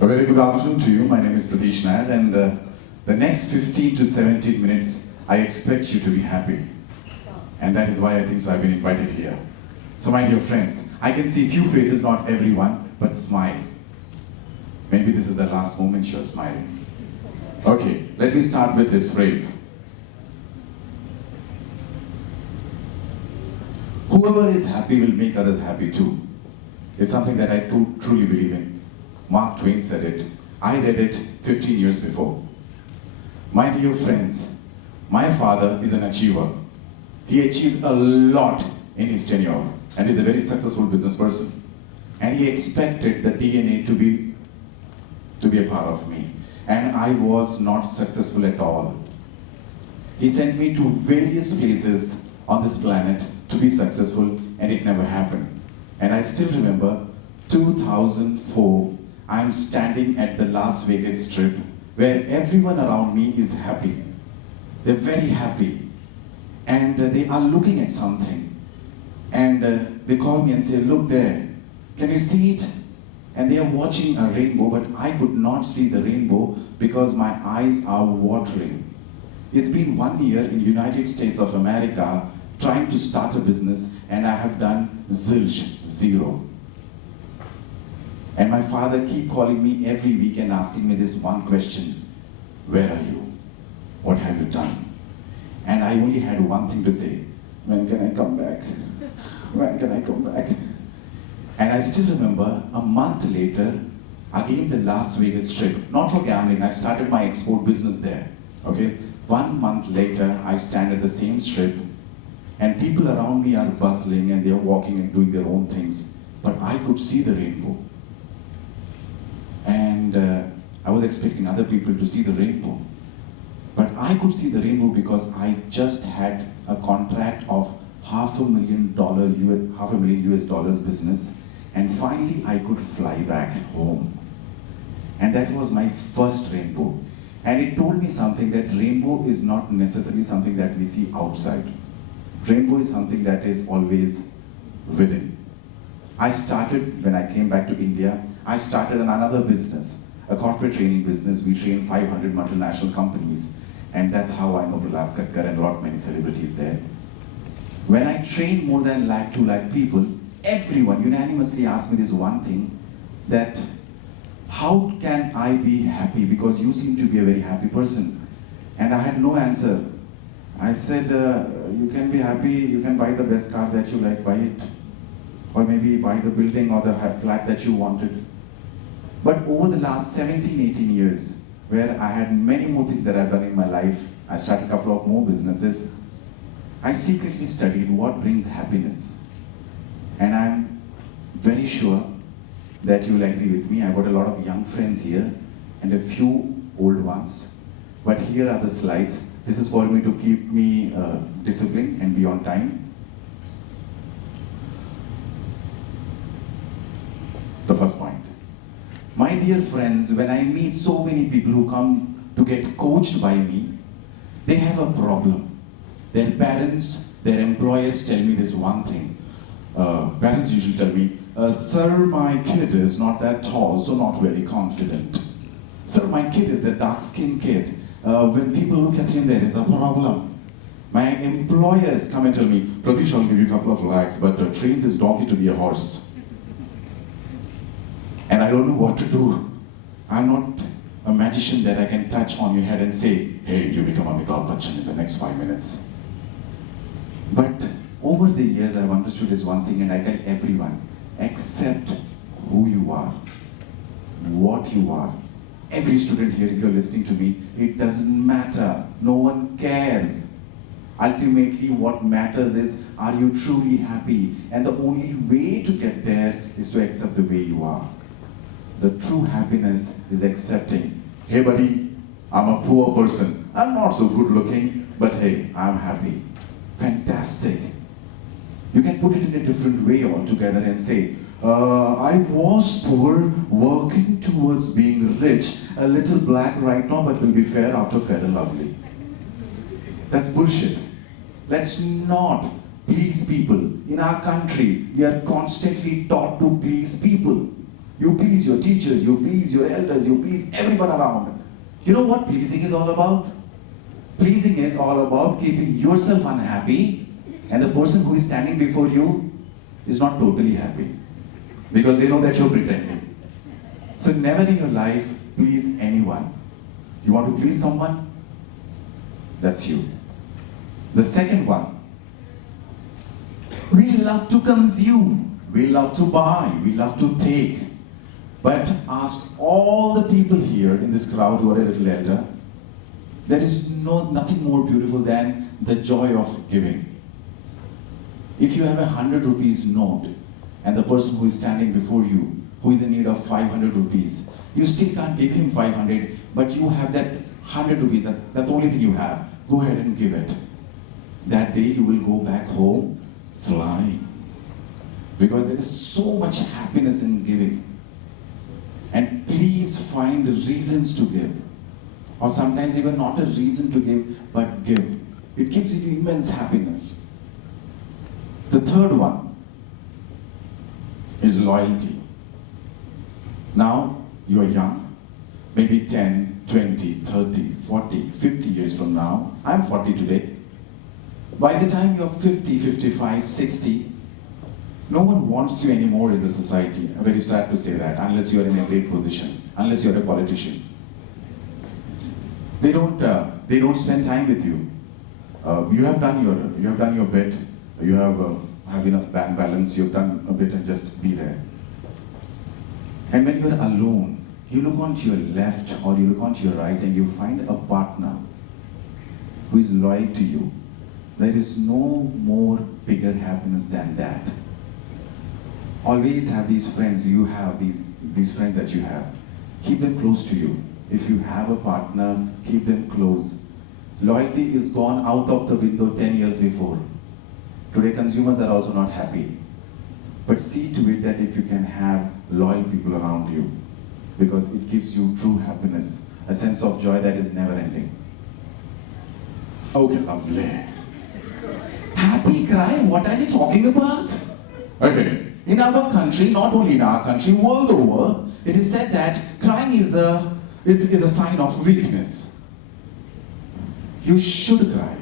A very good afternoon to you. My name is Pratish Nair, and the next 15 to 17 minutes, I expect you to be happy. And that is why I think so I've been invited here. So my dear friends, I can see few faces, not everyone, but smile. Maybe this is the last moment you're smiling. Okay, let me start with this phrase. Whoever is happy will make others happy too. It's something that I truly believe in. Mark Twain said it. I read it 15 years before. My dear friends, my father is an achiever. He achieved a lot in his tenure and is a very successful business person. And he expected the DNA to be a part of me. And I was not successful at all. He sent me to various places on this planet to be successful, and it never happened. And I still remember 2004, I'm standing at the Las Vegas Strip where everyone around me is happy. They're very happy. And they are looking at something. And they call me and say, look there, can you see it? And they are watching a rainbow, but I could not see the rainbow because my eyes are watering. It's been 1 year in United States of America trying to start a business, and I have done zilch, zero. And my father keep calling me every week and asking me this one question: where are you? What have you done? And I only had one thing to say: when can I come back? When can I come back? And I still remember a month later, again the Las Vegas Strip, not for gambling, I started my export business there, okay? 1 month later, I stand at the same strip, and people around me are bustling and they're walking and doing their own things, but I could see the rainbow. And I was expecting other people to see the rainbow. But I could see the rainbow because I just had a contract of $500,000 US dollars business, and finally I could fly back home. And that was my first rainbow. And it told me something, that rainbow is not necessarily something that we see outside. Rainbow is something that is always within. I started, when I came back to India, I started another business, a corporate training business. We train 500 multinational companies, and that's how I know Prahlad Katkar and many celebrities there. When I train more than 2 lakh people, everyone unanimously asked me this one thing, that how can I be happy? Because you seem to be a very happy person. And I had no answer. I said, you can be happy, you can buy the best car that you like, buy it. Or maybe buy the building or the flat that you wanted. But over the last 17, 18 years, where I had many more things that I've done in my life, I started a couple of more businesses, I secretly studied what brings happiness. And I'm very sure that you'll agree with me. I've got a lot of young friends here and a few old ones. But here are the slides. This is for me to keep me disciplined and be on time. The first point. My dear friends, when I meet so many people who come to get coached by me, they have a problem. Their parents, their employers tell me this one thing. Parents usually tell me, sir, my kid is not that tall, so not very confident. Sir, my kid is a dark-skinned kid. When people look at him, there is a problem. My employers come and tell me, Pratish, I'll give you a couple of lakhs, but train this donkey to be a horse. And I don't know what to do. I'm not a magician that I can touch on your head and say, hey, you become Amitabh Bachchan in the next 5 minutes. But over the years, I've understood this one thing, and I tell everyone, accept who you are, what you are. Every student here, if you're listening to me, it doesn't matter. No one cares. Ultimately, what matters is, are you truly happy? And the only way to get there is to accept the way you are. The true happiness is accepting, hey buddy, I'm a poor person. I'm not so good looking, but hey, I'm happy. Fantastic. You can put it in a different way altogether and say, I was poor, working towards being rich, a little black right now, but will be fair after Fair and Lovely. That's bullshit. Let's not please people. In our country, we are constantly taught to please people. You please your teachers, you please your elders, you please everyone around. You know what pleasing is all about? Pleasing is all about keeping yourself unhappy and the person who is standing before you is not totally happy because they know that you're pretending. So never in your life please anyone. You want to please someone? That's you. The second one, we love to consume, we love to buy, we love to take. But ask all the people here in this crowd who are a little elder, there is nothing more beautiful than the joy of giving. If you have 100 rupees note and the person who is standing before you, who is in need of 500 rupees, you still can't give him 500, but you have that 100 rupees, that's the only thing you have. Go ahead and give it. That day you will go back home flying. Because there is so much happiness in giving. And please find reasons to give. Or sometimes even not a reason to give, but give. It gives you immense happiness. The third one is loyalty. Now, you are young, maybe 10, 20, 30, 40, 50 years from now. I'm 40 today. By the time you're 50, 55, 60, no one wants you anymore in the society. I'm very sad to say that, unless you're in a great position, unless you're a politician. They don't spend time with you. You have done your bit. You have enough bank balance. You've done a bit and just be there. And when you're alone, you look onto your left or you look onto your right and you find a partner who is loyal to you. There is no more bigger happiness than that. Always have these friends you have, these friends that you have. Keep them close to you. If you have a partner, keep them close. Loyalty is gone out of the window 10 years before. Today consumers are also not happy. But see to it that if you can have loyal people around you, because it gives you true happiness, a sense of joy that is never ending. Okay, lovely. Happy cry? What are you talking about? Okay. In our country, not only in our country, world over, it is said that crying is a sign of weakness. You should cry.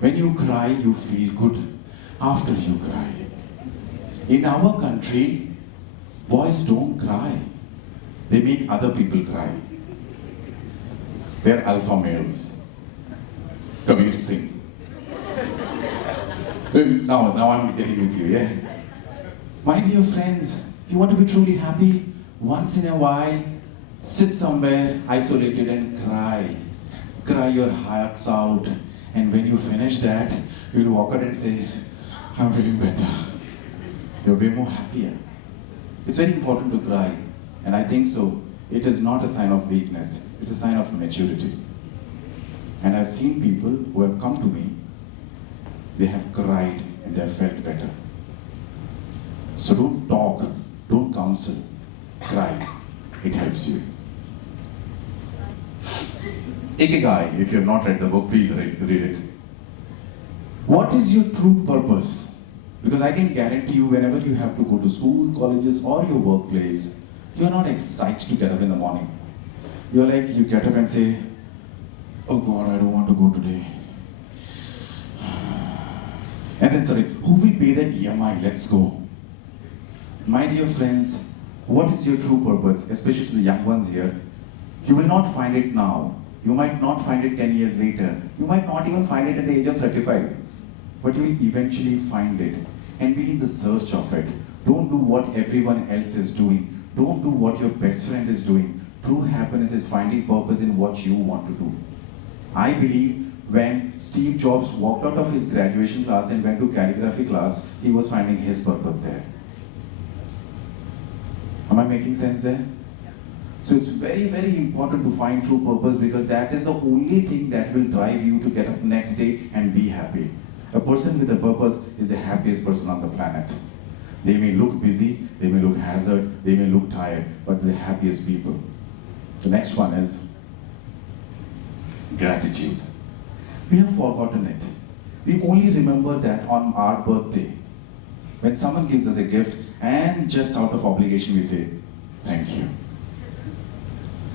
When you cry, you feel good after you cry. In our country, boys don't cry. They make other people cry. They're alpha males. Kabir Singh. Now I'm getting with you, yeah? My dear friends, you want to be truly happy? Once in a while, sit somewhere isolated and cry. Cry your hearts out. And when you finish that, you'll walk out and say, I'm feeling better. You'll be more happier. It's very important to cry. And I think so. It is not a sign of weakness. It's a sign of maturity. And I've seen people who have come to me, they have cried and they have felt better. So don't talk, don't counsel, cry. It helps you. Ikigai, if you have not read the book, please read it. What is your true purpose? Because I can guarantee you, whenever you have to go to school, colleges, or your workplace, you're not excited to get up in the morning. You're like, you get up and say, oh God, I don't want to go today. And then, sorry, who will pay the EMI? Let's go. My dear friends, what is your true purpose, especially to the young ones here? You will not find it now. You might not find it 10 years later. You might not even find it at the age of 35. But you will eventually find it and be in the search of it. Don't do what everyone else is doing. Don't do what your best friend is doing. True happiness is finding purpose in what you want to do. I believe when Steve Jobs walked out of his graduation class and went to calligraphy class, he was finding his purpose there. Am I making sense there? So it's very, very important to find true purpose, because that is the only thing that will drive you to get up next day and be happy. A person with a purpose is the happiest person on the planet. They may look busy, they may look hazard, they may look tired, but they're the happiest people. The next one is gratitude. We have forgotten it. We only remember that on our birthday, when someone gives us a gift and just out of obligation we say, thank you.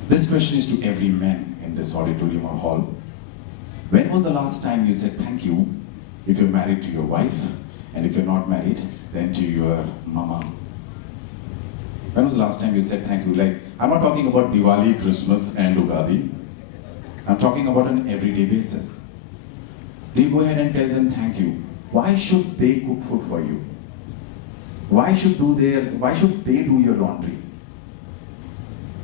This question is to every man in this auditorium or hall. When was the last time you said thank you if you're married to your wife, and if you're not married, then to your mama? When was the last time you said thank you? Like, I'm not talking about Diwali, Christmas and Ugadi. I'm talking about an everyday basis. Do you go ahead and tell them thank you? Why should they cook food for you? Why should they do your laundry?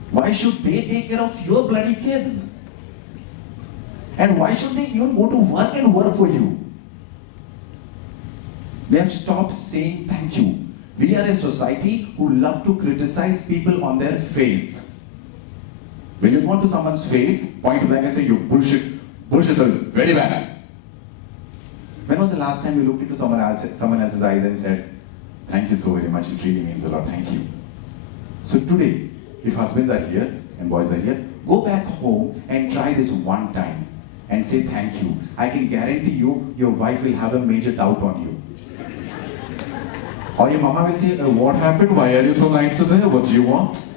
Why should they take care of your bloody kids? And why should they even go to work and work for you? They have stopped saying thank you. We are a society who love to criticize people on their face. When you go onto someone's face, point blank and say, you bullshit, very bad. When was the last time you looked into someone else's eyes and said, thank you so very much, it really means a lot, thank you. So today, if husbands are here and boys are here, go back home and try this one time and say thank you. I can guarantee you, your wife will have a major doubt on you. Or your mama will say, what happened? Why are you so nice to them? What do you want?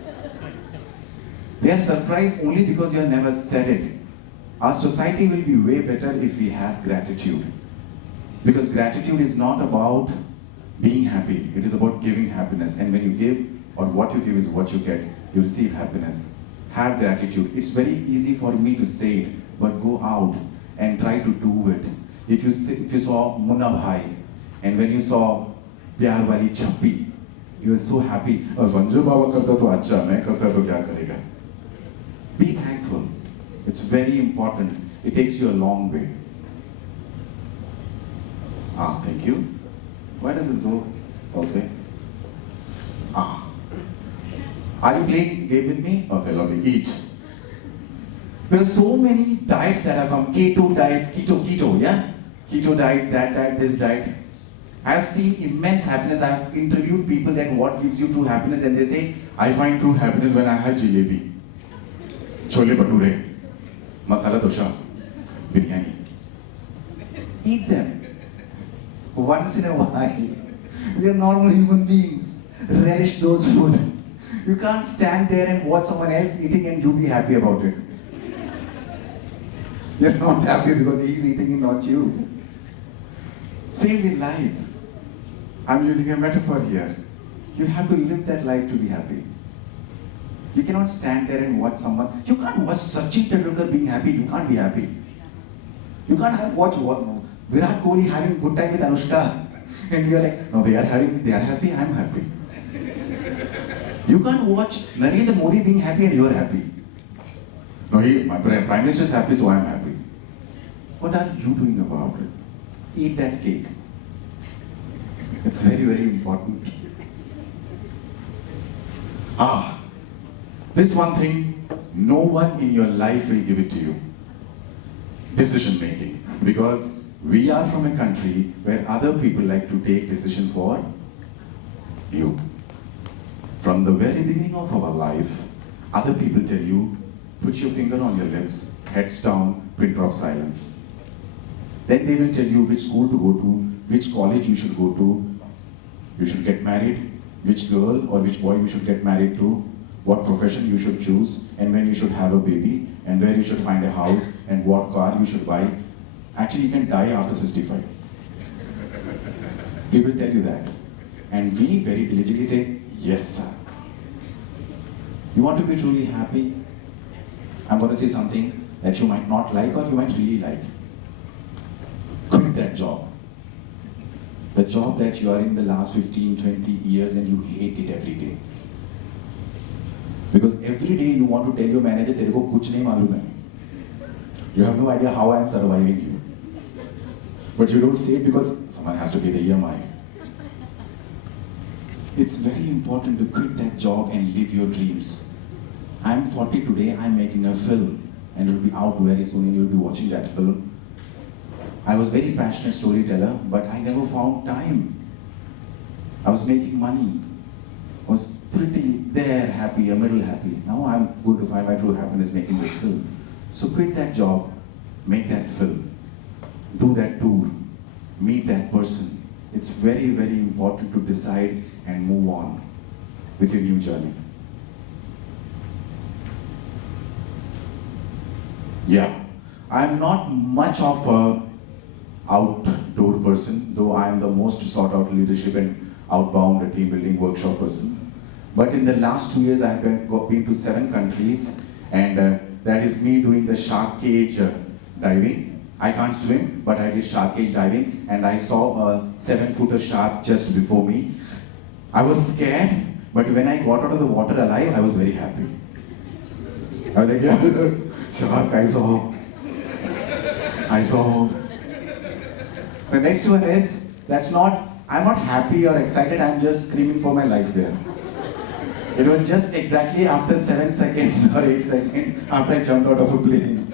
They are surprised only because you have never said it. Our society will be way better if we have gratitude. Because gratitude is not about being happy. It is about giving happiness. And when you give, or what you give is what you get, you receive happiness. Have gratitude. It's very easy for me to say it, but go out and try to do it. If you saw Munna Bhai, and when you saw Pyar Wali Chappi, you were so happy. Sanjay Baba karta to acha, main karta to kya karega? Be thankful. It's very important. It takes you a long way. Thank you. Where does this go? Okay. Are you playing game with me? Okay, lovely. Eat. There are so many diets that have come. Keto diets, keto, yeah? Keto diets, that diet, this diet. I have seen immense happiness. I have interviewed people that what gives you true happiness, and they say, I find true happiness when I have jalebi, chole bhature, masala dosha, biryani. Eat them. Once in a while. We are normal human beings. Relish those food. You can't stand there and watch someone else eating and you be happy about it. You're not happy because he's eating and not you. Same with life. I'm using a metaphor here. You have to live that life to be happy. You cannot stand there and watch someone. You can't watch Sachin Tendulkar being happy. You can't be happy. You can't watch Virat Kohli having good time with Anushka. And you're like, no, they are happy, I'm happy. You can't watch Narendra Modi being happy and you're happy. No, my Prime Minister is happy, so I'm happy. What are you doing about it? Eat that cake. It's very, very important. This one thing, no one in your life will give it to you. Decision making. Because we are from a country where other people like to take decision for you. From the very beginning of our life, other people tell you, put your finger on your lips, heads down, pin drop silence. Then they will tell you which school to go to, which college you should go to, you should get married, which girl or which boy you should get married to, what profession you should choose, and when you should have a baby, and where you should find a house, and what car you should buy. Actually, you can die after 65. People tell you that. And we very diligently say, yes, sir. You want to be truly happy? I'm going to say something that you might not like or you might really like. Quit that job. The job that you are in the last 15, 20 years and you hate it every day. Because every day you want to tell your manager, "Tere ko kuch nahi malum hai." You have no idea how I am surviving you. But you don't say it because someone has to pay the EMI. It's very important to quit that job and live your dreams. I'm 40 today, I'm making a film and it will be out very soon and you'll be watching that film. I was very passionate storyteller, but I never found time. I was making money. I was pretty there, happy, a middle happy. Now I'm going to find my true happiness making this film. So quit that job, make that film, do that tour, meet that person. it's very, very important to decide and move on with your new journey. Yeah, I'm not much of a outdoor person, though I am the most sought out leadership and outbound team building workshop person. But in the last 2 years, I've been to 7 countries, and that is me doing the shark cage diving. I can't swim, but I did shark cage diving, and I saw a 7-footer shark just before me. I was scared, but when I got out of the water alive, I was very happy. I was like, yeah, shark, I saw. The next one is, I'm not happy or excited, I'm just screaming for my life there. It was just exactly after 7 seconds or 8 seconds after I jumped out of a plane.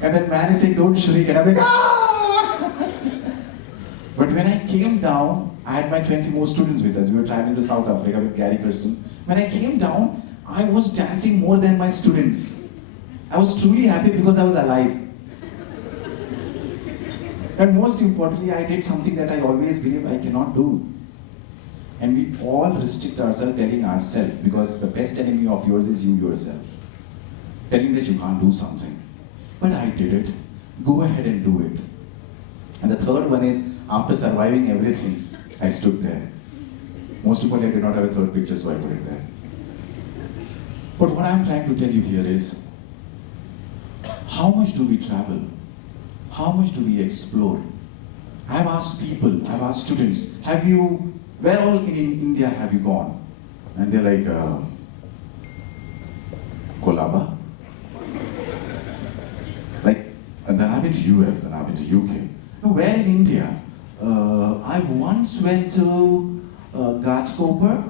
And that man is saying, don't shriek, and I'm like, ah! But when I came down, I had my 20 more students with us. We were traveling to South Africa with Gary Kirsten. When I came down, I was dancing more than my students. I was truly happy because I was alive. And most importantly, I did something that I always believe I cannot do. And we all restrict ourselves, telling ourselves, because the best enemy of yours is you yourself. Telling that you can't do something. But I did it. Go ahead and do it. And the third one is, after surviving everything, I stood there. Most importantly, I did not have a third picture, so I put it there. But what I'm trying to tell you here is, how much do we travel? How much do we explore? I've asked people, I've asked students, where all in India have you gone? And they're like, Kolaba? And then I've been to US, then I've been to UK. No, where in India? I once went to Ghatskoper.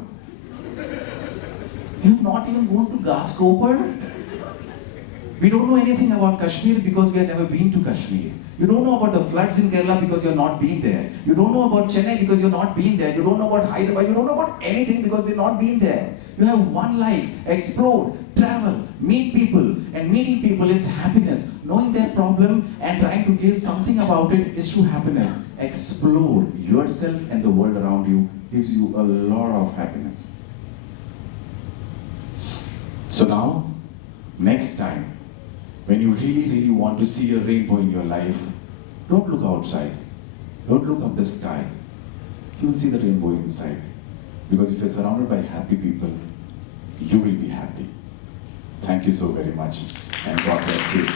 You've not even gone to Ghatskoper? We don't know anything about Kashmir because we have never been to Kashmir. You don't know about the floods in Kerala because you've not been there. You don't know about Chennai because you've not been there. You don't know about Hyderabad. You don't know about anything because you've not been there. You have one life. Explore, travel, meet people. And meeting people is happiness. Knowing their problem and trying to give something about it is true happiness. Explore yourself and the world around you gives you a lot of happiness. So now, next time, when you really, really want to see a rainbow in your life, don't look outside. Don't look up the sky. You will see the rainbow inside. Because if you're surrounded by happy people, you will be happy. Thank you so very much, and God bless you.